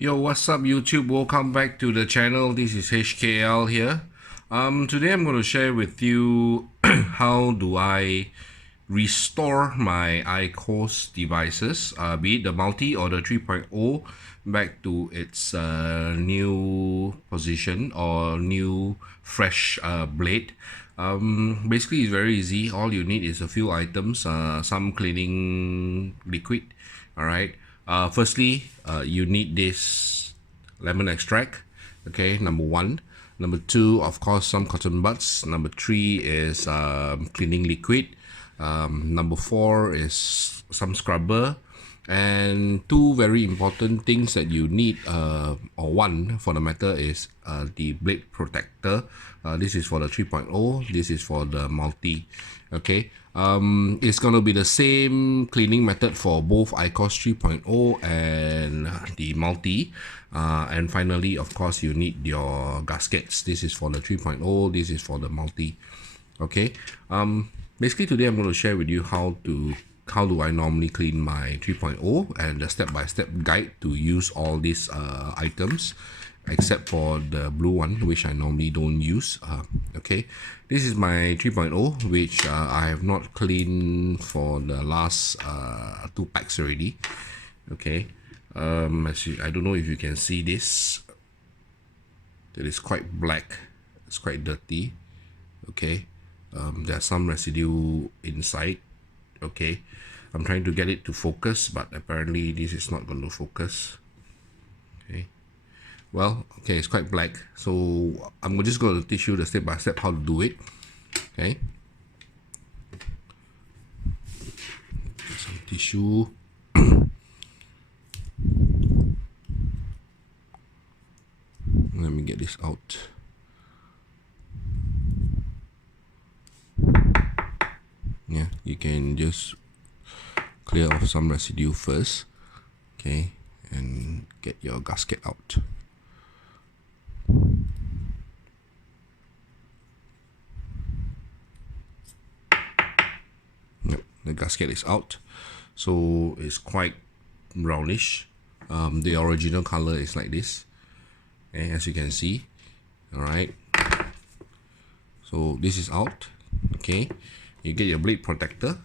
Yo, what's up YouTube? Welcome back to the channel. This is HKL here. Today I'm going to share with you how do I restore my IQOS devices, be it the multi or the 3.0, back to its new position or new fresh blade. Basically it's very easy. All you need is a few items, some cleaning liquid. All right. Firstly, you need this lemon extract. Okay, number one. Number two, of course, some cotton buds. Number three is cleaning liquid. Number four is some scrubber. And two very important things that you need, or one for the matter, is the blade protector. This is for the 3.0. This is for the multi. Okay. It's going to be the same cleaning method for both IQOS 3.0 and the multi. And finally, of course, you need your gaskets. This is for the 3.0. This is for the multi. Okay. Basically today I'm going to share with you how do I normally clean my 3.0 and the step-by-step guide to use all these items, except for the blue one, which I normally don't use. Okay, this is my 3.0, which I have not cleaned for the last 2 packs already. Okay, I don't know if you can see this. It is quite black. It's quite dirty. Okay, there's some residue inside. Okay, I'm trying to get it to focus, but apparently this is not going to focus. Okay, well, okay, it's quite black, so I'm just going to teach you the step by step how to do it. Okay, some tissue. Let me get this out. Yeah, you can just clear off some residue first. Okay, and get your gasket out. Yep, the gasket is out, so it's quite brownish. The original color is like this, okay, as you can see. All right, so this is out. Okay, you get your blade protector.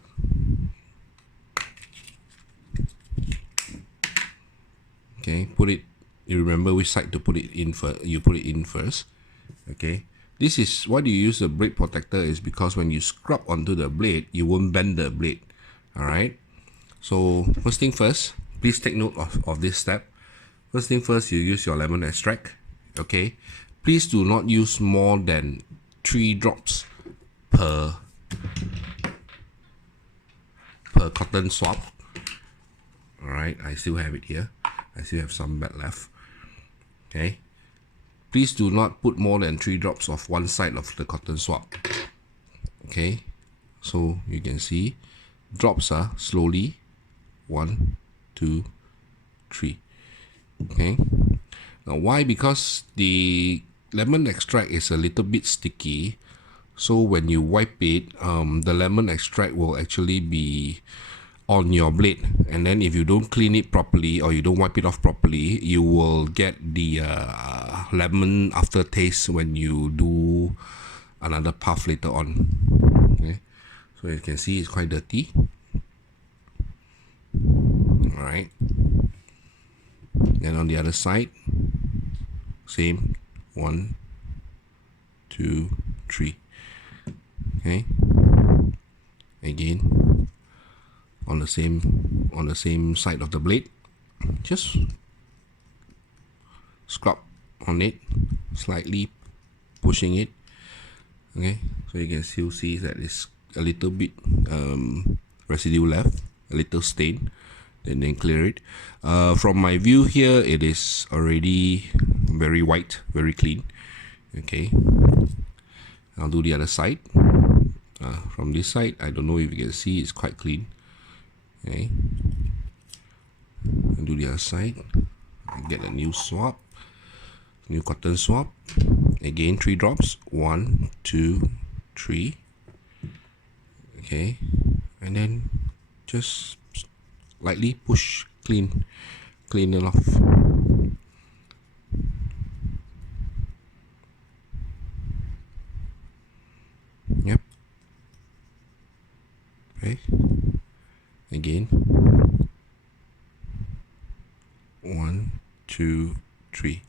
Okay, put it, you remember which side to put it in first. You put it in first. Okay, this is why do you use the blade protector, is because when you scrub onto the blade, you won't bend the blade. All right, so first thing first, please take note of this step. First thing first, you use your lemon extract. Okay, please do not use more than 3 drops per cotton swab. All right, I still have it here. I still have some bit left. Okay, please do not put more than 3 drops of one side of the cotton swab. Okay, so you can see drops are slowly 1, 2, 3. Okay, now why? Because the lemon extract is a little bit sticky, so when you wipe it, the lemon extract will actually be on your blade, and then if you don't clean it properly or you don't wipe it off properly, you will get the lemon aftertaste when you do another puff later on. Okay, so you can see it's quite dirty. All right, then on the other side, same, 1, 2, 3. Okay, again on the same side of the blade, just scrub on it, slightly pushing it. Okay, so you can still see that it's a little bit residue left, a little stain, then clear it. From my view here, it is already very white, very clean. Okay, I'll do the other side. From this side, I don't know if you can see, it's quite clean. Okay, I'll do the other side. I'll get a new swab, new cotton swab. Again, 3 drops, 1, 2, 3. Okay, and then just lightly push, clean it off. Okay, again, 1, 2, 3.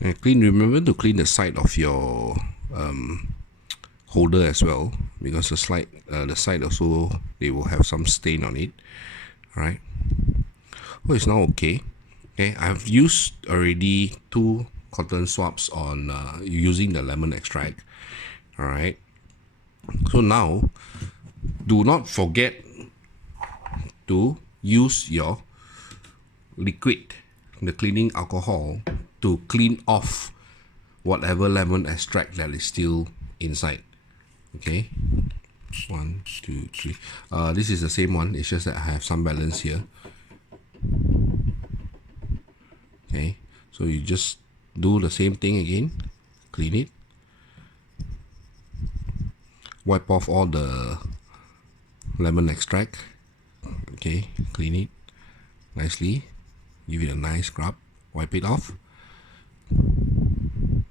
And remember to clean the side of your holder as well, because the side also, they will have some stain on it. All right, well, it's now okay. Okay, I've used already 2 cotton swabs on using the lemon extract. All right, so now do not forget to use your liquid, the cleaning alcohol, to clean off whatever lemon extract that is still inside. Okay, 1, 2, 3. This is the same one, it's just that I have some balance here. Okay, so you just do the same thing again, clean it, wipe off all the lemon extract. Okay, clean it nicely, give it a nice scrub, wipe it off,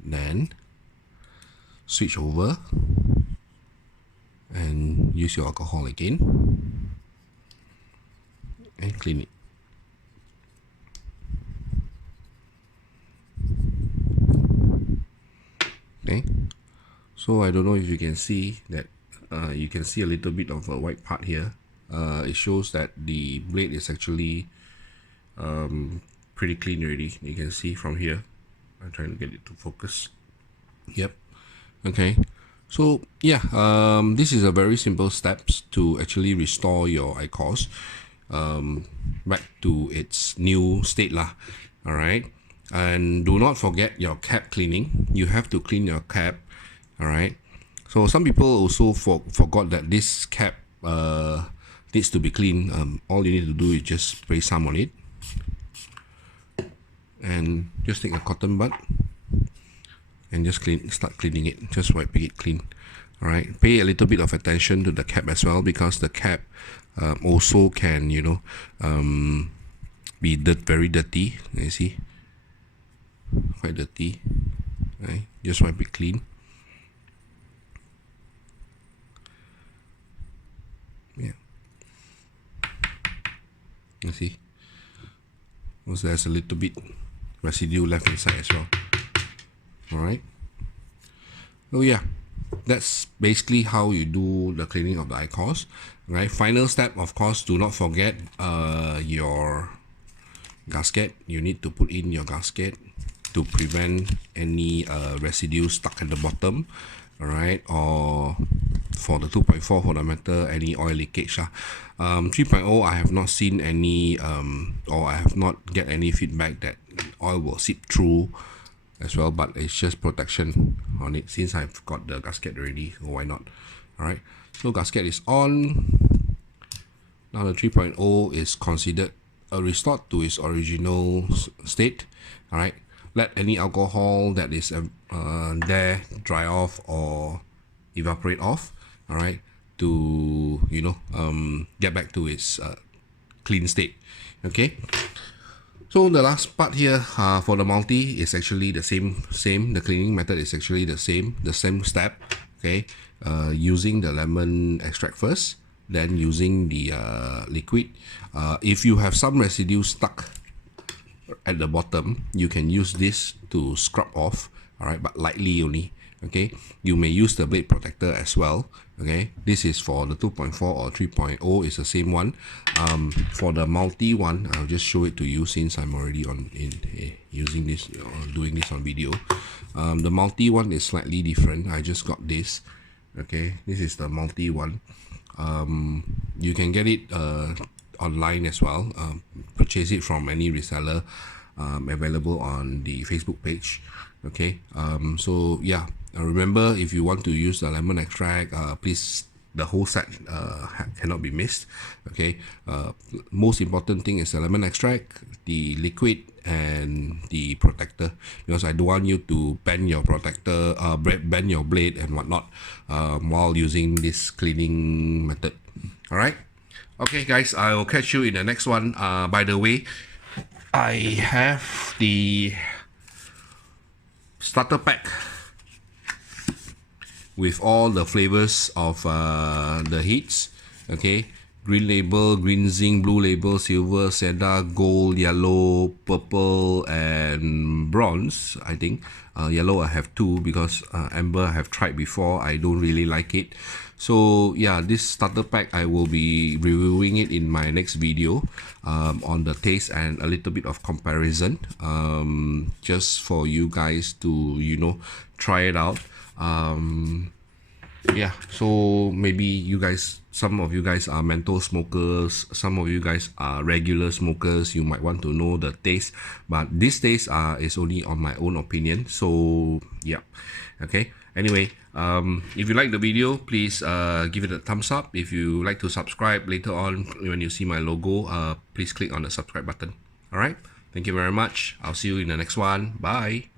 then switch over and use your alcohol again and clean it. Okay, so I don't know if you can see that, you can see a little bit of a white part here. It shows that the blade is actually pretty clean already. You can see from here. I'm trying to get it to focus. Yep. Okay, so yeah, this is a very simple steps to actually restore your IQOS back to its new state lah. All right, and do not forget your cap cleaning. You have to clean your cap. All right, so some people also forgot that this cap needs to be cleaned. All you need to do is just spray some on it and just take a cotton bud and just start cleaning it, just wiping it clean. All right, pay a little bit of attention to the cap as well, because the cap also can, be very dirty. You see, quite dirty. Right, just wipe it clean. Yeah, you see, because there's a little bit residue left inside as well. All right, so yeah, that's basically how you do the cleaning of the IQOS. Right, final step, of course, do not forget your gasket. You need to put in your gasket to prevent any residue stuck at the bottom. All right, or for the 2.4, for the matter, any oil leakage. 3.0, I have not seen any or I have not get any feedback that oil will seep through as well, but it's just protection on it since I've got the gasket already, so why not? All right, so gasket is on. Now the 3.0 is considered restored to its original state. All right, let any alcohol that is there dry off or evaporate off. All right, to get back to its clean state. Okay, so the last part here for the multi is actually the same. The cleaning method is actually the same step. Okay, using the lemon extract first, then using the liquid. If you have some residue stuck at the bottom, you can use this to scrub off. All right, but lightly only. Okay, you may use the blade protector as well. Okay, this is for the 2.4 or 3.0 is the same one. For the multi one, I'll just show it to you since I'm already using this doing this on video. The multi one is slightly different. I just got this. Okay, this is the multi one. You can get it online as well. Purchase it from any reseller, available on the Facebook page. Okay, so yeah, remember, if you want to use the lemon extract, please, the whole set cannot be missed. Okay, most important thing is the lemon extract, the liquid, and the protector, because I don't want you to bend your protector, bend your blade and whatnot while using this cleaning method. All right, okay guys, I will catch you in the next one. By the way, I have the starter pack with all the flavors of the heats. Okay, green label, green zinc, blue label, silver, cedar, gold, yellow, purple, and bronze. I think yellow I have 2 because amber I have tried before. I don't really like it. So yeah, this starter pack I will be reviewing it in my next video on the taste and a little bit of comparison, just for you guys to try it out. Yeah, so maybe some of you guys are menthol smokers, some of you guys are regular smokers. You might want to know the taste, but this taste is only on my own opinion. So yeah, okay. Anyway, if you like the video, please give it a thumbs up. If you like to subscribe later on when you see my logo, please click on the subscribe button. All right, thank you very much. I'll see you in the next one. Bye.